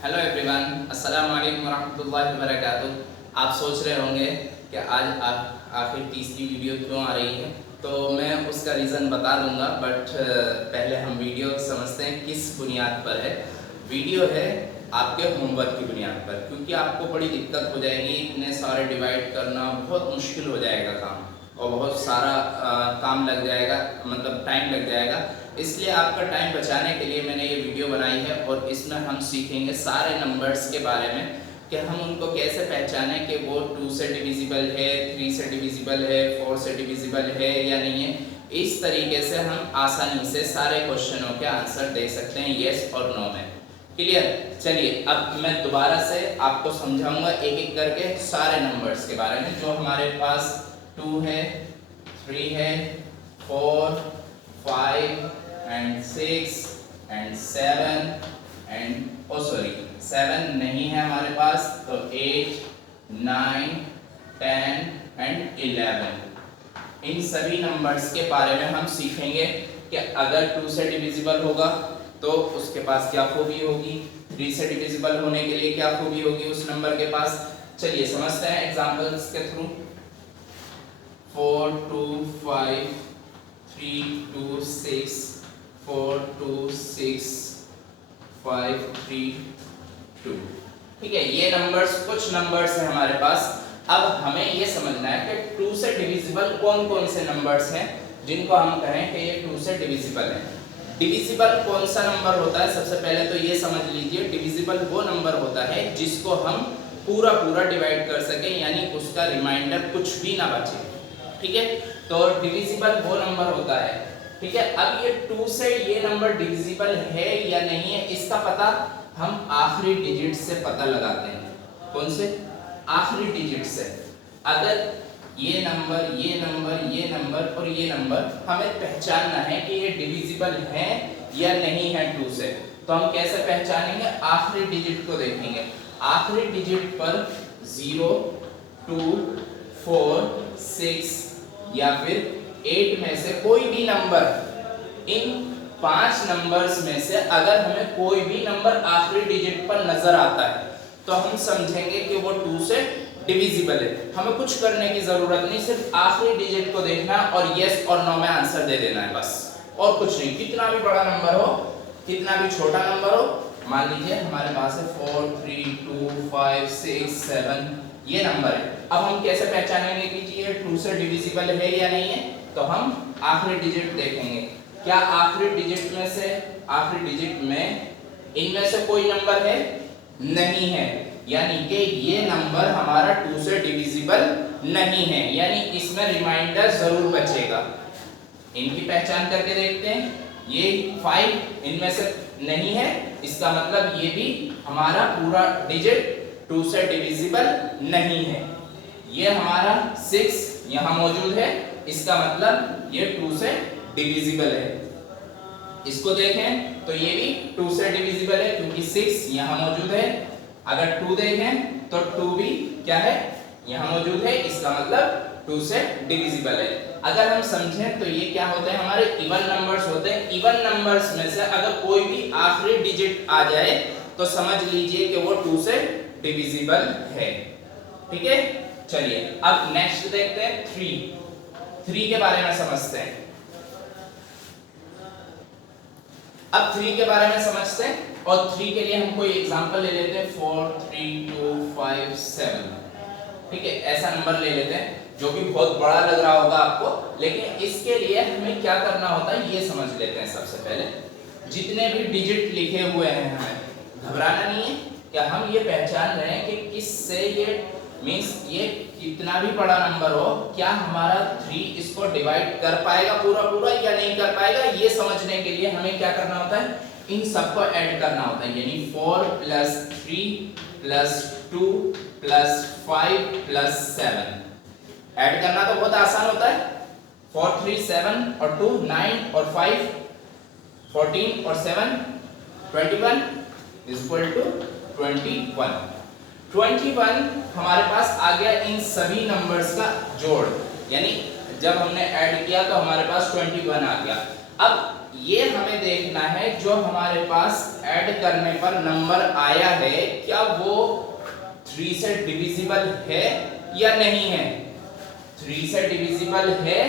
Hello everyone, अस्सलाम वालेकुम रहमतुल्लाहि व बरकातुहू। आप सोच रहे होंगे कि आज आखिर तीसरी वीडियो क्यों आ रही है, तो मैं उसका रीज़न बता दूंगा। बट पहले हम वीडियो समझते हैं किस बुनियाद पर है। वीडियो है आपके होमवर्क की बुनियाद पर, क्योंकि आपको बड़ी दिक्कत हो जाएगी। इतने सारे डिवाइड करना बहुत मुश्किल हो जाएगा काम, और बहुत सारा काम लग जाएगा, मतलब टाइम लग जाएगा। इसलिए आपका टाइम बचाने के लिए मैंने ये वीडियो बनाई है, और इसमें हम सीखेंगे सारे नंबर्स के बारे में कि हम उनको कैसे पहचानें कि वो 2 से डिविजिबल है, 3 से डिविजिबल है, 4 से डिविजिबल है या नहीं है। इस तरीके से हम आसानी से सारे क्वेश्चनों के आंसर दे सकते हैं येस और नो में। क्लियर? चलिए अब मैं दोबारा से आपको समझाऊंगा एक एक करके सारे नंबर्स के बारे में, जो हमारे पास 2 है, 3 है, 4, 5 and 6 and 7 and सॉरी 7 नहीं है हमारे पास, तो 8, 9, 10 and 11। इन सभी नंबर्स के बारे में हम सीखेंगे कि अगर 2 से डिविजिबल होगा तो उसके पास क्या खूबी होगी, 3 से डिविजिबल होने के लिए क्या खूबी होगी उस नंबर के पास। चलिए समझते हैं एग्जांपल्स के थ्रू। 4, 2, 5, 3, 2, 6, 4, 2, 6, 5, 3, 2। ठीक है, ये नंबर्स कुछ नंबर्स हैं हमारे पास। अब हमें ये समझना है कि 2 से डिविजिबल कौन कौन से नंबर्स हैं जिनको हम कहें कि ये 2 से डिविजिबल हैं। डिविजिबल कौन सा नंबर होता है, सबसे पहले तो ये समझ लीजिए, डिविजिबल वो नंबर होता है जिसको हम पूरा पूरा डिवाइड कर सकें, यानी उसका रिमाइंडर कुछ भी ना बचे। ठीक है, तो डिविजिबल वो नंबर होता है। ठीक है, अब ये 2 से ये नंबर डिविजिबल है या नहीं है, इसका पता हम आखिरी डिजिट से पता लगाते हैं। कौन से? आखिरी डिजिट से। अगर ये नंबर, ये नंबर, ये नंबर और ये नंबर हमें पहचानना है कि ये डिविजिबल है या नहीं है 2 से, तो हम कैसे पहचानेंगे? आखिरी डिजिट को देखेंगे। आखिरी डिजिट पर 0, 2, 4, 6 या फिर 8 में से कोई भी नंबर, इन 5 नंबर्स में से अगर हमें कोई भी नंबर आखिरी डिजिट पर नजर आता है तो हम समझेंगे कि वो 2 से डिविजिबल है। हमें कुछ करने की जरूरत नहीं, सिर्फ आखिरी डिजिट को देखना और यस और नो में आंसर दे देना है बस, और कुछ नहीं। कितना भी बड़ा नंबर हो, कितना भी छोटा नंबर हो, मान लीजिए हमारे पास है 4, 3, 2, 5, 6, 7 ये नंबर है। अब हम कैसे पहचानेंगे कि ये 2 से डिविजिबल है या नहीं है? तो हम आखिरी डिजिट देखेंगे। क्या आखिरी डिजिट में से, आखिरी डिजिट में इनमें से कोई नंबर है? नहीं है, यानी कि ये नंबर हमारा 2 से डिविजिबल नहीं है, यानी इसमें रिमाइंडर जरूर बचेगा। इनकी पहचान करके देखते हैं। ये 5 इनमें से नहीं है, इसका मतलब ये भी हमारा पूरा डिजिट 2 से डिविजिबल नहीं है। ये हमारा 6 यहाँ मौजूद है, इसका मतलब ये 2 से डिविजिबल है। इसको देखें तो ये भी 2 से डिविजिबल है, क्योंकि 6 यहाँ मौजूद है। अगर 2 देखें तो 2 भी क्या है? यहाँ मौजूद है, इसका मतलब 2 से डिविजिबल है। अगर हम समझें तो ये क्या होते हैं? हमारे इवन नंबर्स होते हैं। इवन नंबर्स में से अगर कोई भी आखिरी डिजिट आ जाए तो समझ लीजिए कि वो 2 से डिविजिबल है। ठीक है, चलिए अब नेक्स्ट देखते हैं 3 के बारे में समझते हैं। अब 3 के बारे में समझते हैं, और 3 के लिए हम कोई एग्जांपल ले लेते हैं। 4, 3, 2, 5, 7। ठीक है, ऐसा नंबर ले लेते हैं जो कि बहुत बड़ा लग रहा होगा आपको, लेकिन इसके लिए हमें क्या करना होता है ये समझ लेते हैं। सबसे पहले जितने भी डिजिट लिखे हुए हैं हमें घबराना नहीं है, क्या हम ये पहचान रहे हैं कि किससे ये मीन्स ये कितना भी बड़ा नंबर हो, क्या हमारा 3 इसको डिवाइड कर पाएगा पूरा पूरा या नहीं कर पाएगा। ये समझने के लिए हमें क्या करना होता है? इन सबको ऐड करना होता है, यानी 4 + 3 + 2 + 5 + 7 ऐड करना तो बहुत आसान होता है। 4, 3, 7 और 2 9 और 5 14 और 7 21 = 21। 21 हमारे पास आ गया इन सभी नंबर्स का जोड़, यानी जब हमने ऐड किया तो हमारे पास 21 आ गया। अब ये हमें देखना है जो हमारे पास ऐड करने पर नंबर आया है क्या वो 3 से डिविजिबल है या नहीं है, 3 से डिविजिबल है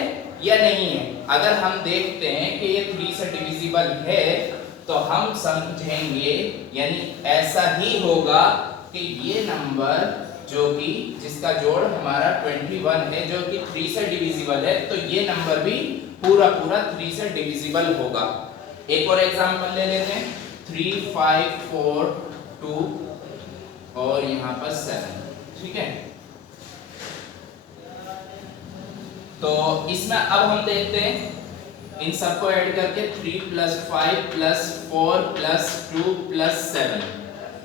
या नहीं है। अगर हम देखते हैं कि ये 3 से डिविजिबल है तो हम समझेंगे यानी ऐसा ही होगा कि ये नंबर जो कि जिसका जोड़ हमारा 21 है जो कि 3 से डिविजिबल है तो ये नंबर भी पूरा 3 से डिविजिबल होगा। एक और एग्जांपल ले लेते हैं 3, 5, 4, 2 और यहाँ पर 7, ठीक है। तो इसमें अब हम देखते हैं इन सबको ऐड करके 3 + 5 + 4 + 2 + 7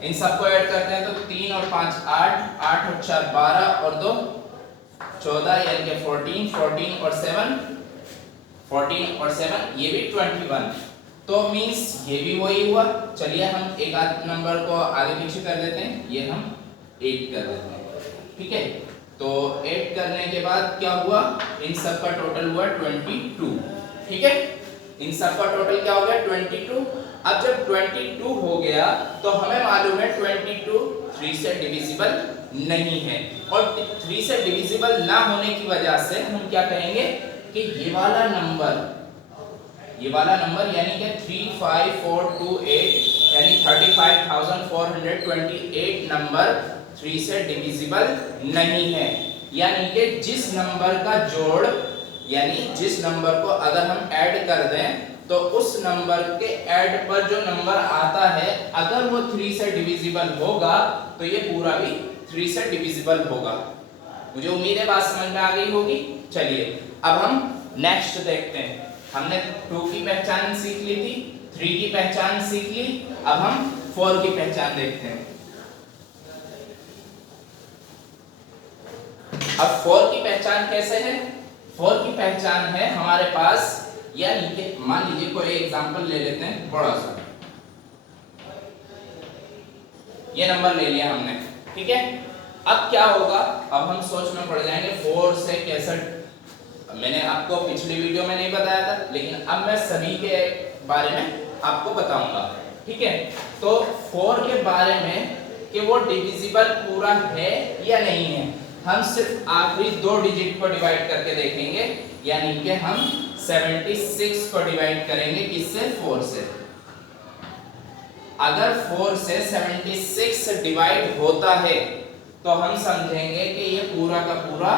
इन सबको ऐड करते हैं तो 3 और 5 8, 8 और 4 12 और 2 14 यानी कि 14, 14 और 7 14 और 7 ये भी 21। तो मींस ये भी वही हुआ। चलिए हम एक आध नंबर को आगे पीछे कर देते हैं, ये हम 8 कर देते हैं, ठीक है। तो 8 करने के बाद क्या हुआ, इन सब का टोटल हुआ 22, ठीक है। इन सब का टोटल क्या हो गया 22। अब जब 22 हो गया तो हमें मालूम है 22 3 से डिविजिबल नहीं है और 3 से डिविजिबल ना होने की वजह से हम क्या कहेंगे कि ये वाला नंबर यानी कि 35428 यानी 35,428 नंबर 3 से डिविजिबल नहीं है। यानी कि जिस नंबर का जोड़ यानी जिस नंबर को अगर हम ऐड कर दें तो उस नंबर के ऐड पर जो नंबर आता है अगर वो 3 से डिविजिबल होगा तो ये पूरा भी 3 से डिविजिबल होगा। मुझे उम्मीद है बात समझ में आ गई होगी। चलिए अब हम नेक्स्ट देखते हैं। हमने 2 की पहचान सीख ली थी, 3 की पहचान सीख ली, अब हम 4 की पहचान देखते हैं। अब 4 की पहचान कैसे है, 4 की पहचान है हमारे पास यानी कि मान लीजिए कोई एग्जांपल ले लेते हैं बड़ा सा, ये नंबर ले लिया हमने, ठीक है। अब क्या होगा, अब हम सोच में पड़ जाएंगे 4 से कैसे, मैंने आपको पिछली वीडियो में नहीं बताया था लेकिन अब मैं सभी के बारे में आपको बताऊंगा, ठीक है। तो 4 के बारे में कि वो डिविजिबल पूरा है या नहीं है, हम सिर्फ आखिरी 2 डिजिट को डिवाइड करके देखेंगे। यानी कि हम 76 को डिवाइड करेंगे किससे, 4 से। अगर 4 से 76 डिवाइड होता है तो हम समझेंगे कि ये पूरा का पूरा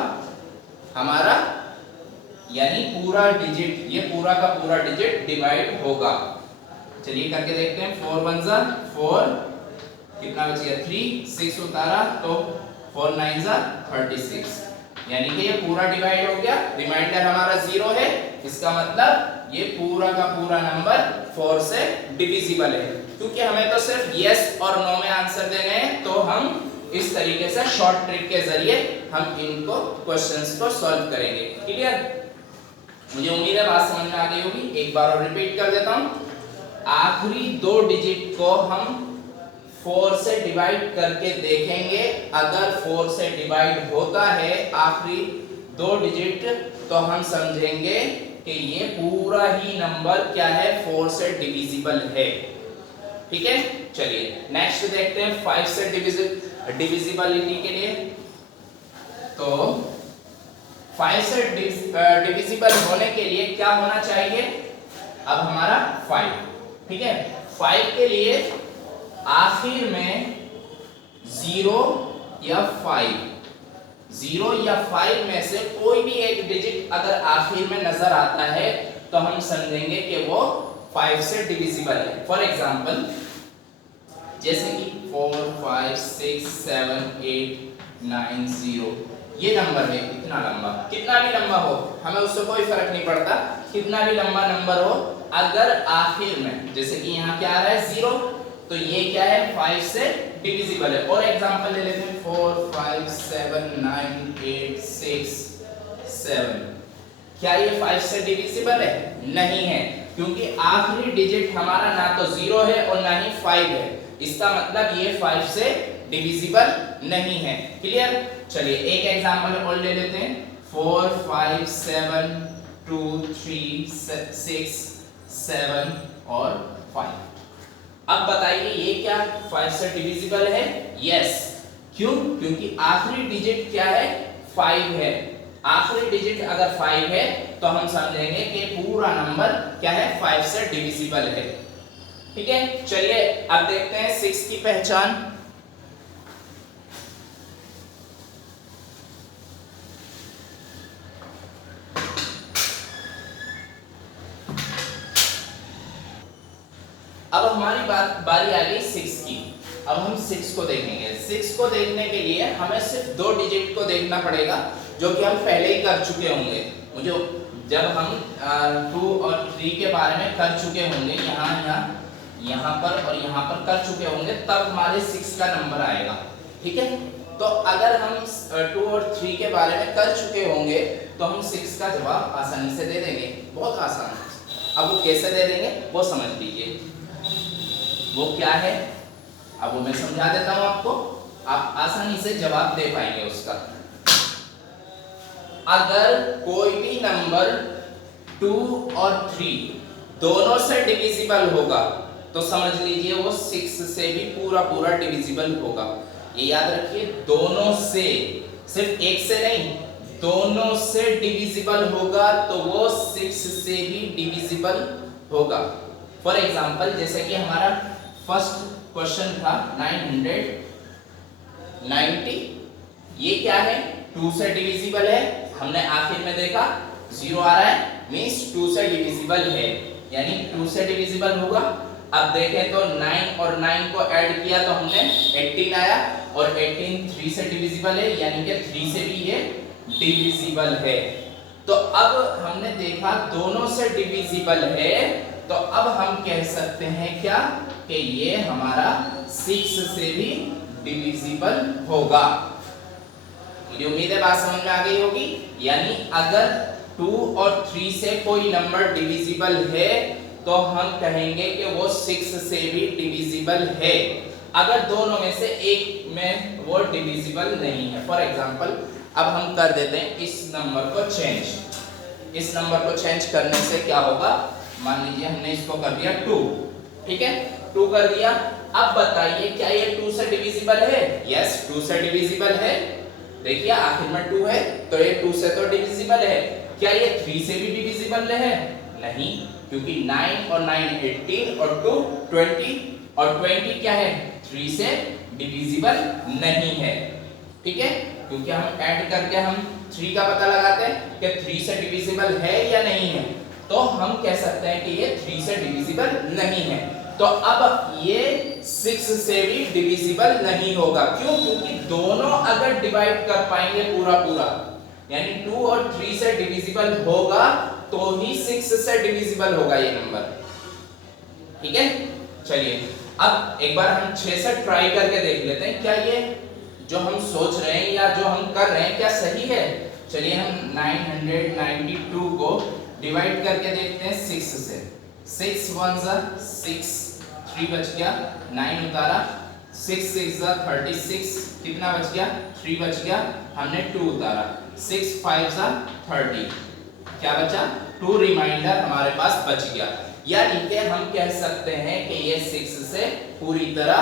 हमारा यानी पूरा डिजिट, ये पूरा का पूरा डिजिट डिवाइड होगा। चलिए करके देखते हैं। 4 1 जा 4, कितना बच गया 3, 6 उतारा तो 4 9 जा 36, यानी कि ये पूरा डिवाइड हो गया। रिमाइंडर हमारा 0 है, इसका मतलब ये पूरा का पूरा नंबर 4 से डिविजिबल है। क्योंकि हमें तो सिर्फ यस और नो में आंसर देने हैं तो हम इस तरीके से शॉर्ट ट्रिक के जरिए हम इनको क्वेश्चंस को सॉल्व करेंगे। क्लियर, मुझे उम्मीद है बात समझ में आ गई होगी। एक बार और रिपीट कर देता हूं। आखिरी 2 डिजिट को हम 4 से डिवाइड करके देखेंगे। अगर 4 से डिवाइड होता है आखिरी 2 डिजिट तो हम समझेंगे कि ये पूरा ही नंबर क्या है, 4 से डिविजिबल है, ठीक है। चलिए नेक्स्ट देखते हैं 5 से डिविजिबिलिटी के लिए। तो 5 से डिविजिबल होने के लिए क्या होना चाहिए, अब हमारा 5, ठीक है। 5 के लिए आखिर में 0 या 5 में से कोई भी एक डिजिट अगर आखिर में नजर आता है तो हम समझेंगे कि वो 5 से डिविजिबल है। फॉर एग्जांपल जैसे कि 4 5 6 7 8 9 0 ये नंबर है, इतना लंबा, कितना भी लंबा हो हमें उससे कोई फर्क नहीं पड़ता, कितना भी लंबा नंबर हो अगर आखिर में जैसे कि यहाँ क्या आ रहा है 0 तो ये क्या है 5 से डिविजिबल है। और एग्जांपल ले लेते हैं 4 5 7 9 8 6 7, क्या ये 5 से डिविजिबल है? नहीं है, क्योंकि आखिरी डिजिट हमारा ना तो 0 है और ना ही 5 है। इसका मतलब ये 5 से डिविजिबल नहीं है। क्लियर, चलिए एक एग्जांपल और ले लेते हैं 4 5 7 2 3 6 7 और 5। अब बताइए ये क्या 5 से डिविजिबल है? यस। क्यों? क्योंकि आखिरी डिजिट क्या है? 5 है। आखिरी डिजिट अगर 5 है तो हम समझेंगे कि पूरा नंबर क्या है? 5 से डिविजिबल है। ठीक है, चलिए अब देखते हैं 6 की पहचान। अब हमारी बारी आ गई 6 की। अब हम 6 को देखेंगे। 6 को देखने के लिए हमें सिर्फ 2 डिजिट को देखना पड़ेगा, जो कि हम पहले ही कर चुके होंगे। मुझे जब हम 2 और 3 के बारे में कर चुके होंगे, यहाँ पर और यहाँ पर कर चुके होंगे, तब हमारे 6 का नंबर आएगा। ठीक है, तो अगर हम 2 और 3 के बारे में कर चुके होंगे तो हम 6 का जवाब आसानी से दे देंगे। बहुत आसान है। अब वो कैसे दे देंगे वो समझ लीजिए। वो क्या है अब वो मैं समझा देता हूं आपको, आप आसानी से जवाब दे पाएंगे उसका। अगर कोई भी नंबर 2 और 3 दोनों से डिविजिबल होगा तो समझ लीजिए वो 6 से भी पूरा डिविजिबल होगा। ये याद रखिए, दोनों से, सिर्फ एक से नहीं, दोनों से डिविजिबल होगा तो वो 6 से भी डिविजिबल होगा। फॉर एग्जाम्पल, जैसे कि हमारा फर्स्ट क्वेश्चन था 990, ये क्या है? 2 से डिविजिबल है। हमने आखिर में देखा 0 आ रहा है, मींस 2 से डिविजिबल है, यानी 2 से डिविजिबल होगा। अब देखें तो 9 और 9 को ऐड किया तो हमने 18 आया, और 18 3 से डिविजिबल है, यानी कि 3 से भी ये डिविजिबल है। तो अब हमने देखा दोनों से डिविजिबल है, तो अब हम कह सकते हैं क्या कि ये हमारा 6 से भी डिविजिबल होगा। मुझे उम्मीद है बात समझ में आ गई होगी। यानी अगर 2 और 3 से कोई नंबर डिविजिबल है तो हम कहेंगे कि वो 6 से भी डिविजिबल है। अगर दोनों में से एक में वो डिविजिबल नहीं है। फॉर एग्जांपल, अब हम कर देते हैं इस नंबर को चेंज। इस नंबर को चेंज करने से क्या होगा? मान लीजिए हमने इसको कर दिया 2, ठीक है, 2 कर दिया। अब बताइए क्या ये 2 से डिविजिबल है? यस, 2 से डिविजिबल है। देखिए आखिर में 2 है तो ये 2 से तो डिविजिबल है। क्या ये 3 से भी डिविजिबल है? नहीं, क्योंकि 9 और 9 18 और 2 20, और 20 क्या है? 3 से डिविजिबल नहीं है। ठीक है, क्योंकि हम ऐड करके हम 3 का पता लगाते हैं कि 3 से डिविजिबल है या नहीं है, तो हम कह सकते हैं कि ये 3 से डिविजिबल नहीं है। तो अब ये 6 से भी डिविजिबल नहीं होगा। क्यों? क्योंकि दोनों अगर डिवाइड कर पाएंगे पूरा, यानी 2 और 3 से डिविजिबल होगा तो ही 6 से डिविजिबल होगा ये नंबर। ठीक है, चलिए अब एक बार हम 6 से ट्राई करके देख लेते हैं क्या ये जो हम सोच रहे हैं या जो हम कर रहे हैं क्या सही है। चलिए हम 992 को डिवाइड करके देखते हैं 6 से। 6 1 जा 6, 3 बच गया, 9 उतारा, 6 6 जा 36, कितना बच गया? 3 बच गया, हमने 2 उतारा, 6 5 जा 30, क्या बचा? 2 रिमाइंडर हमारे पास बच गया। यानी कि हम कह सकते हैं कि ये 6 से पूरी तरह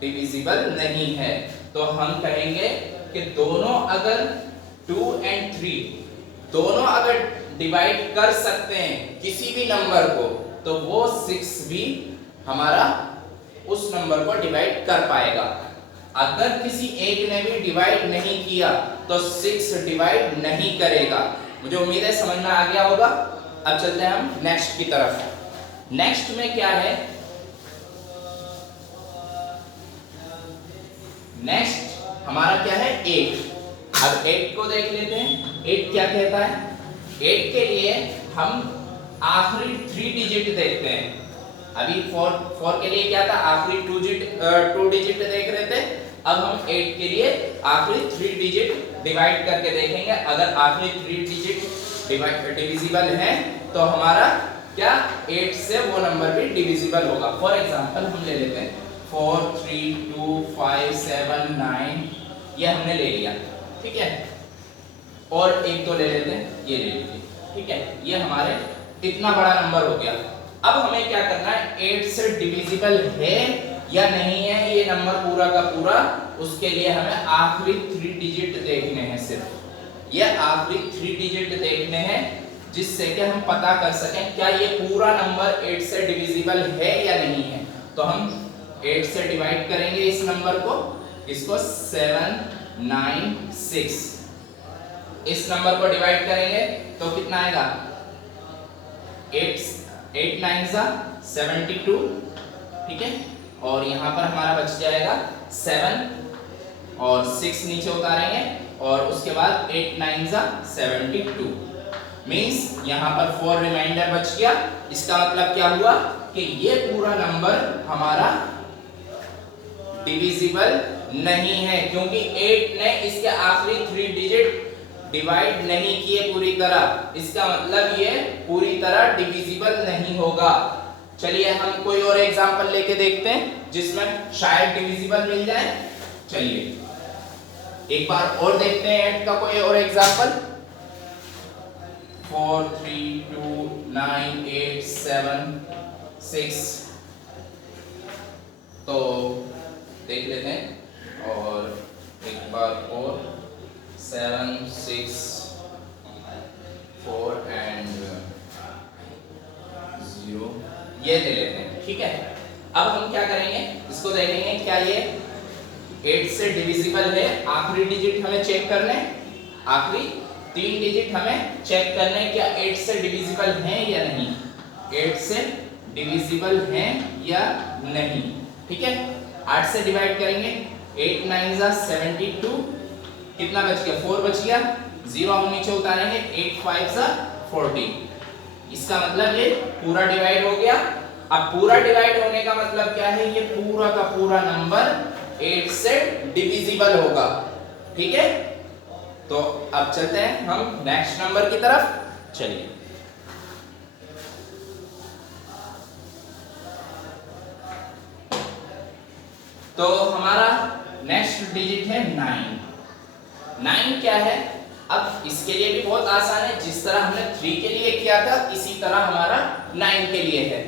डिविजिबल नहीं है। तो हम कहेंगे कि दोनों अगर 2 और 3 दोनों अगर डिवाइड कर सकते हैं किसी भी नंबर को, तो वो 6 भी हमारा उस नंबर को डिवाइड कर पाएगा। अगर किसी एक ने भी डिवाइड नहीं किया तो 6 डिवाइड नहीं करेगा। मुझे उम्मीद है समझ में आ गया होगा। अब चलते हैं हम नेक्स्ट की तरफ। नेक्स्ट में क्या है? नेक्स्ट हमारा क्या है? 8। अब 8 को देख लेते हैं। 8 क्या कहता है? 8 के लिए हम आखिरी 3 डिजिट देखते हैं। अभी 4 के लिए क्या था? आखिरी 2 डिजिट देख रहे थे। अब हम 8 के लिए आखिरी 3 डिजिट डिवाइड करके देखेंगे। अगर आखिरी 3 डिजिट डिविजिबल है तो हमारा क्या 8 से वो नंबर भी डिविजिबल होगा। फॉर एग्जांपल हम ले लेते हैं 4 3 2 5 7 9, ये हमने ले लिया, ठीक है। और एक तो ले लेते हैं, ये ले लीजिए, ठीक है। ये हमारे इतना बड़ा नंबर हो गया। अब हमें क्या करना है, 8 से डिविजिबल है या नहीं है ये नंबर पूरा का पूरा, उसके लिए हमें आखिरी 3 डिजिट देखने हैं। सिर्फ ये आखिरी 3 डिजिट देखने हैं जिससे कि हम पता कर सकें क्या ये पूरा नंबर 8 से डिविजिबल है या नहीं है। तो हम 8 से डिवाइड करेंगे इस नंबर को, इसको 7 9 6, इस नंबर को डिवाइड करेंगे तो कितना आएगा, 8 9 72, ठीक है। और यहाँ पर हमारा बच जाएगा 7 और 6 नीचे उतारेंगे और उसके बाद 8 9 72, मीन्स यहाँ पर 4 रिमाइंडर बच गया। इसका मतलब क्या हुआ कि ये पूरा नंबर हमारा डिविजिबल नहीं है, क्योंकि 8 ने इसके आखिरी 3 डिजिट डिवाइड नहीं किए पूरी तरह, इसका मतलब ये पूरी तरह डिविजिबल नहीं होगा। चलिए हम कोई और एग्जांपल लेके देखते हैं जिसमें शायद डिविजिबल मिल जाए। चलिए एक बार और देखते हैं 8 का कोई और एग्जांपल। 4 3 2 9 8 7 6, तो देख लेते हैं और एक बार और 7 6 4 एंड 0 ये ले लेते हैं, ठीक है। अब हम क्या करेंगे, इसको देखेंगे क्या ये 8 से डिविजिबल है। आखिरी डिजिट हमें चेक करने, आखिरी 3 डिजिट हमें चेक करने क्या 8 से डिविजिबल हैं या नहीं, 8 से डिविजिबल हैं या नहीं, ठीक है। 8 से डिवाइड करेंगे, 8 9 72, कितना बच गया, 4 बच गया, 0 हम नीचे उतारेंगे, 8 5 40, इसका मतलब ये पूरा डिवाइड हो गया। अब पूरा डिवाइड होने का मतलब क्या है, ये पूरा का पूरा नंबर 8 से डिविजिबल होगा, ठीक है। तो अब चलते हैं हम नेक्स्ट नंबर की तरफ। चलिए तो हमारा नेक्स्ट डिजिट है 9। 9 क्या है, अब इसके लिए भी बहुत आसान है, जिस तरह हमने 3 के लिए किया था इसी तरह हमारा 9 के लिए है।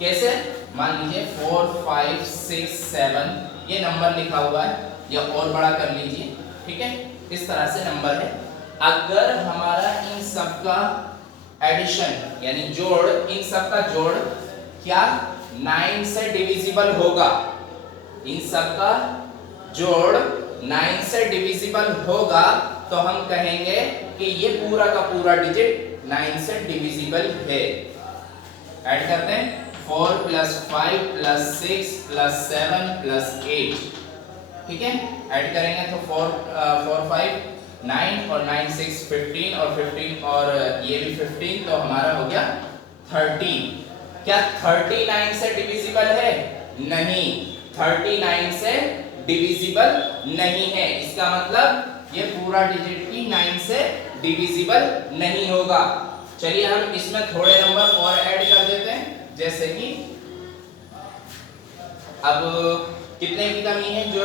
कैसे, मान लीजिए 4 5 6 7 ये नंबर लिखा हुआ है, या और बड़ा कर लीजिए, ठीक है। इस तरह से नंबर है। अगर हमारा इन सब का एडिशन यानी जोड़, इन सब का जोड़ क्या 9 से डिविजिबल होगा, इन सब का जोड़ 9 से डिविजिबल होगा, तो हम कहेंगे कि ये पूरा का पूरा डिजिट 9 से डिविजिबल है। ऐड करते हैं 4 + 5 + 6 + 7 + 8, ठीक है। ऐड करेंगे तो 4 5 9 और 9 6 15 और 15 और ये भी 15, तो हमारा हो गया 30। क्या 39 से डिविजिबल है? नहीं, 39 से डिविजिबल नहीं है। इसका मतलब ये पूरा डिजिट ही 9 से डिविजिबल नहीं होगा। चलिए हम इसमें थोड़े नंबर और ऐड कर देते हैं, जैसे कि अब कितने की कमी है, जो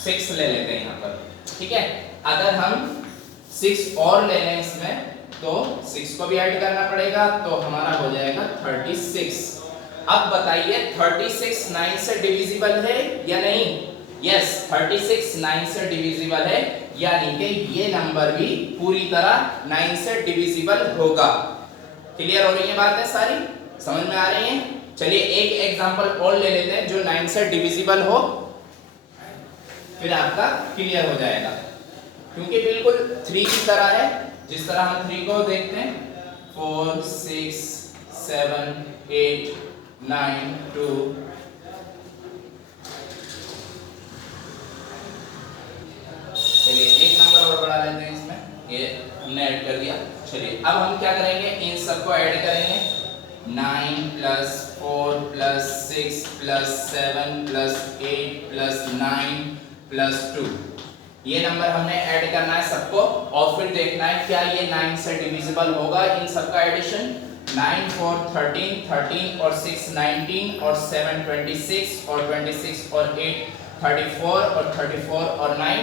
6 ले लेते हैं यहाँ पर, ठीक है। अगर हम 6 और ले लें इसमें, तो 6 को भी ऐड करना पड़ेगा, तो हमारा हो जाएगा 36। अब बताइए 36 9 से डिविजिबल है या नहीं? यस, 36 9 से डिविजिबल है, यानी कि ये नंबर भी पूरी तरह 9 से डिविजिबल होगा। क्लियर हो रही है बातें सारी, समझ में आ रही हैं? चलिए एक एग्जांपल और ले लेते हैं जो 9 से डिविजिबल हो, फिर आपका क्लियर हो जाएगा, क्योंकि बिल्कुल 3 की तरह है। जिस तरह हम 3 को देखते हैं, 4 6 7 8 9 2, चलिए एक नंबर और बढ़ा लेते हैं इसमें, ये हमने ऐड कर दिया। चलिए अब हम क्या करेंगे, इन सबको ऐड करेंगे, 9 + 4 + 6 + 7 + 8 + 9 + 2, ये नंबर हमने ऐड करना है सबको, और फिर देखना है क्या ये 9 से डिविजिबल होगा। इन सबका एडिशन 9 4 13 13 और 6 19 और 7 26 और 26 और 8 34 और 34 और 9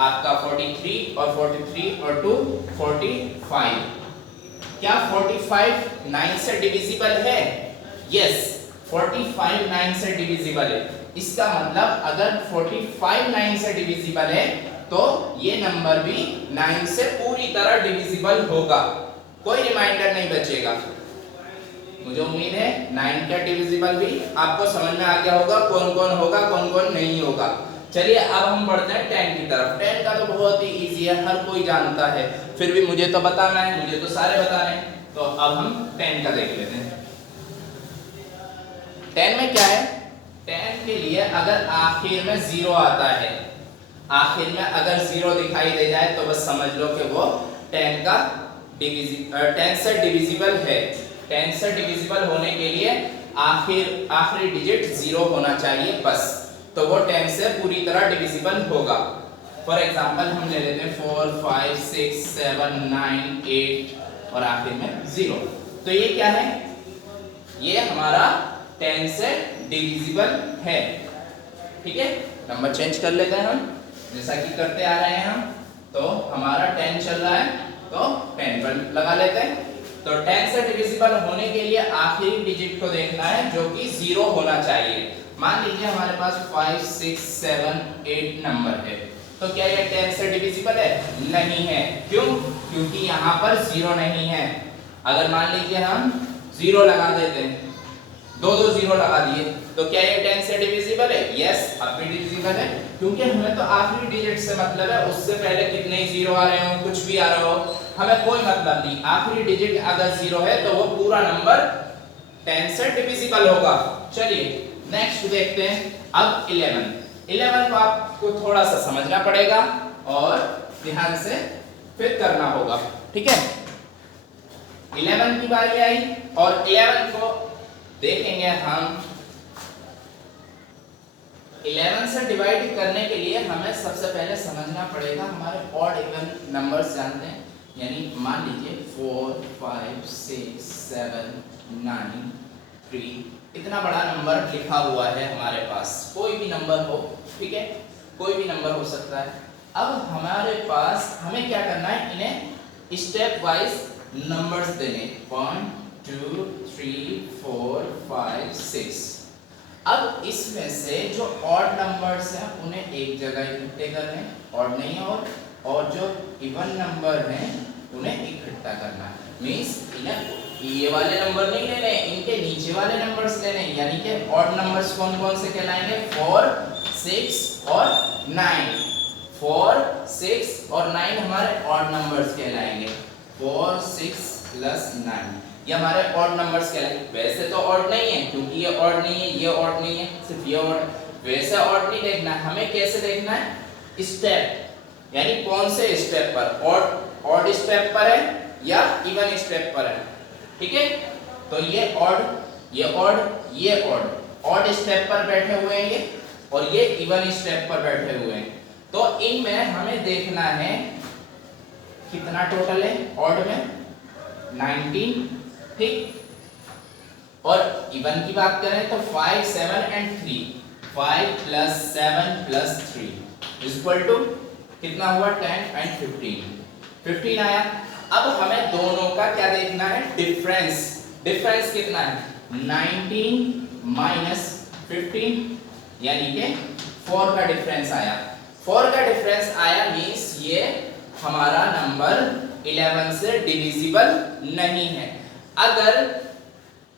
आपका 43 और 43 और 2 45। क्या 45 9 से डिविजिबल है? यस, 45 9 से डिविजिबल है। इसका मतलब अगर 45 9 से डिविजिबल है तो ये नंबर भी 9 से पूरी तरह डिविजिबल होगा, कोई रिमाइंडर नहीं बचेगा। मुझे उम्मीद है 9 का डिविजिबल भी आपको समझ में आ गया होगा, कौन कौन होगा कौन कौन नहीं होगा। चलिए अब हम बढ़ते हैं 10 की तरफ। 10 का तो बहुत ही इजी है, हर कोई जानता है, फिर भी मुझे तो बताना है, मुझे तो सारे बताने हैं। तो अब हम 10 का देख लेते हैं। 10 में क्या है? 10 के लिए अगर आखिर में 0 आता है, आखिर में अगर 0 दिखाई दे जाए तो बस समझ लो कि वो 10 का 10 से डिविजिबल है। 10 से डिविजिबल होने के लिए आखिरी डिजिट 0 होना चाहिए बस, तो वो 10 से पूरी तरह डिविजिबल होगा। फॉर एग्जांपल हम ले लेते हैं 4 5 6 7 9 8 और आखिर में 0। तो ये क्या है? ये हमारा 10 से डिविजिबल है। ठीक है, नंबर चेंज कर लेते हैं हम, जैसा कि करते आ रहे हैं हम। तो हमारा 10 चल रहा है तो 10 पर लगा लेते हैं। तो 10 से डिविजिबल होने के लिए आखिरी डिजिट को देखना है जो कि 0 होना चाहिए। मान लीजिए हमारे पास 5 6 7 8 नंबर है, तो क्या ये 10 से डिविजिबल है? नहीं है। क्यों? क्योंकि यहाँ पर 0 नहीं है। अगर मान लीजिए हम 0 लगा देते हैं, दो 0 लगा दिए, तो क्या ये 10 से डिविजिबल है? यस, अब भी डिविजिबल है, क्योंकि हमें तो आखिरी डिजिट से मतलब है, उससे पहले कितने 0 आ रहे हो, कुछ भी आ रहा हो, हमें कोई मतलब नहीं। आखिरी डिजिट अगर 0 है तो वो पूरा नंबर 10 से डिविजिबल होगा। चलिए नेक्स्ट देखते हैं। अब 11 को आपको थोड़ा सा समझना पड़ेगा और ध्यान से फिर करना होगा। ठीक है, 11 की बारी आई और 11 को देखेंगे हम। 11 से डिवाइड करने के लिए हमें सबसे पहले समझना पड़ेगा हमारे ऑड इवन नंबर्स जानते हैं, यानी मान लीजिए 4 5 6 7 9 3, इतना बड़ा नंबर लिखा हुआ है हमारे पास, कोई भी नंबर हो। ठीक है, कोई भी नंबर हो सकता है। अब हमारे पास हमें क्या करना है, इन्हें स्टेप वाइज नंबर्स देने, 1 2 3 4 5 6। अब इसमें से जो ऑड नंबर्स हैं उन्हें एक जगह इकट्ठे करने, ऑड नहीं और जो इवन नंबर हैं उन्हें इकट्ठा करना है। मींस इन्हें ये वाले नंबर नहीं लेने, इनके नीचे वाले नंबर्स लेने, यानी कि ऑड नंबर्स कौन कौन से कहलाएंगे? 4 6 और 9। 4 6 और 9 हमारे ऑड नंबर्स कहलाएंगे। 4 6 प्लस 9 ये हमारे ऑड नंबर्स कहलाएंगे। वैसे तो ऑड नहीं है, क्योंकि ये ऑड नहीं है, ये ऑड नहीं है, सिर्फ ये ऑड। वैसे ऑड नहीं देखना है, हमें कैसे देखना है? स्टेप, यानी कौन से स्टेप पर, ऑड स्टेप पर है या इवन स्टेप पर है। ठीक है, तो ये ऑड, ये ऑड, ये ऑड स्टेप पर बैठे हुए हैं ये, और ये इवन स्टेप पर बैठे हुए हैं। तो इनमें हमें देखना है कितना टोटल है। ऑड में 19, ठीक, और इवन की बात करें तो 5 7 and 3, 5 plus 7 plus 3 equal to कितना हुआ? 10 एंड 15 आया। अब हमें दोनों का क्या देखना है? डिफरेंस। डिफरेंस कितना है? 19 माइनस 15, यानी कि 4 का डिफरेंस आया। 4 का डिफरेंस आया मींस ये हमारा नंबर 11 से डिविजिबल नहीं है। अगर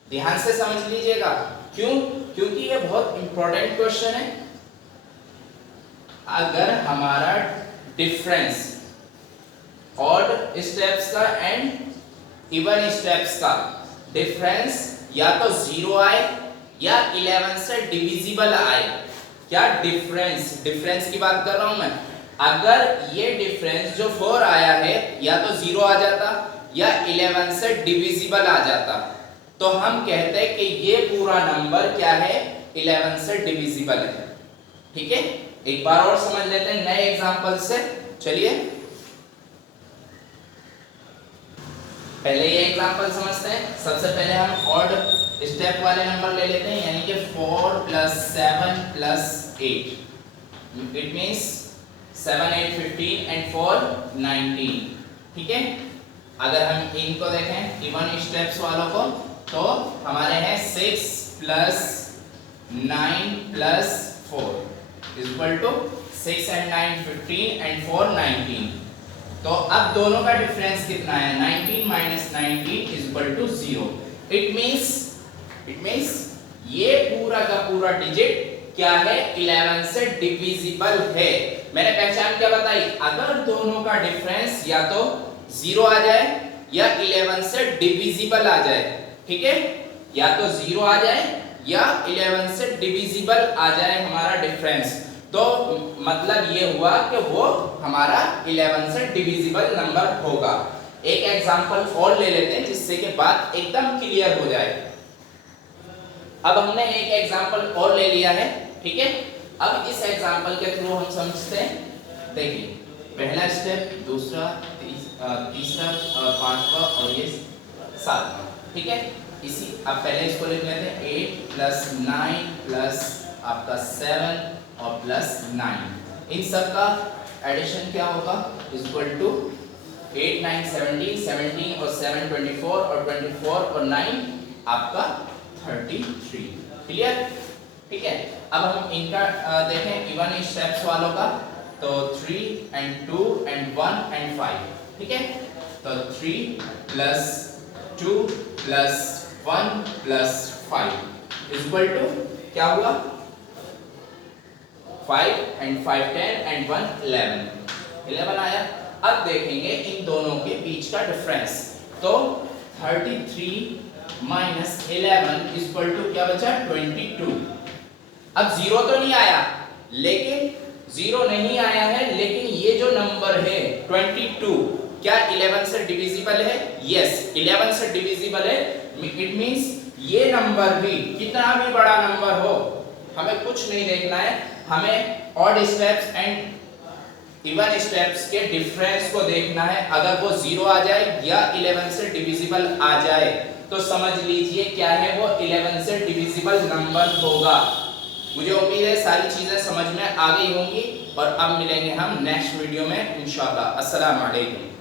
ध्यान से समझ लीजिएगा, क्यों? क्योंकि ये बहुत इंपॉर्टेंट क्वेश्चन है। अगर हमारा डिफरेंस ऑड स्टेप्स का एंड इवन स्टेप्स का डिफरेंस या तो 0 आए या 11 से डिविजिबल आए। क्या डिफरेंस की बात कर रहा हूं मैं। अगर ये डिफरेंस जो 4 आया है या तो 0 आ जाता या 11 से डिविजिबल आ जाता, तो हम कहते हैं कि ये पूरा नंबर क्या है? 11 से डिविजिबल है। ठीक है, एक बार और समझ लेते हैं नए एग्जांपल से। चलिए पहले ये एग्जांपल समझते हैं। सबसे पहले हम ऑड स्टेप वाले नंबर ले लेते हैं, यानी कि 4 plus 7 plus 8, it means 7 8 15 and 4 19। ठीक है, अगर हम इनको देखें इवन स्टेप्स वालों को, तो हमारे हैं 6 plus 9 plus 4 equal to 6 and 9 15 and 4 19। तो अब दोनों का डिफरेंस कितना है? 19 minus 19 equal to 0। It means ये पूरा का पूरा डिजिट क्या है? 11 से डिविजिबल है। मैंने पहचान क्या बताई? अगर दोनों का डिफरेंस या तो 0 आ जाए या 11 से डिविजिबल आ जाए, ठीक है, या तो 0 आ जाए या 11 से डिविजिबल आ जाए हमारा डिफरेंस, तो मतलब ये हुआ कि वो हमारा 11 से डिविजिबल नंबर होगा। एक एग्जांपल और ले लेते हैं जिससे कि बात एकदम क्लियर हो जाए। अब हमने एक एग्जांपल और ले लिया है, ठीक है। अब इस एग्जांपल के थ्रू हम समझते हैं। देखिए, पहला स्टेप, दूसरा, तीसरा, पांचवा और ये सातवां, ठीक है। इसी अब पहले इसको लिख लेते हैं 8 प्लस 9 प्लस आपका 7 और प्लस 9। इन सब का एडिशन क्या होगा? इक्वल टू 8 9 17, 17 और 7 24 और 24 और 9 आपका 33। क्लियर? ठीक है। अब हम इनका देखें इवन स्टेप्स वालों का, तो 3 एंड 2 एंड 1 एंड 5, ठीक है। तो 3 plus 2 plus 1 plus 5 equal to क्या हुआ? 5 एंड 5 10 एंड 1 11 आया। अब देखेंगे इन दोनों के बीच का डिफरेंस, तो 33 माइनस 11 इक्वल टू क्या बचा? 22। अब 0 तो नहीं आया, लेकिन 0 नहीं आया है, लेकिन ये जो नंबर है 22 क्या 11 से डिविजिबल है? यस, 11 से डिविजिबल है। इट मींस ये नंबर भी कितना भी बड़ा नंबर हो, हमें कुछ नहीं देखना है, हमें odd steps and even steps के डिफरेंस को देखना है। अगर वो 0 आ जाए या 11 से डिविजिबल आ जाए तो समझ लीजिए क्या है, वो 11 से डिविजिबल नंबर होगा। मुझे उम्मीद है सारी चीजें समझ में आ गई होंगी और अब मिलेंगे हम नेक्स्ट वीडियो में इंशाल्लाह। अस्सलाम वालेकुम।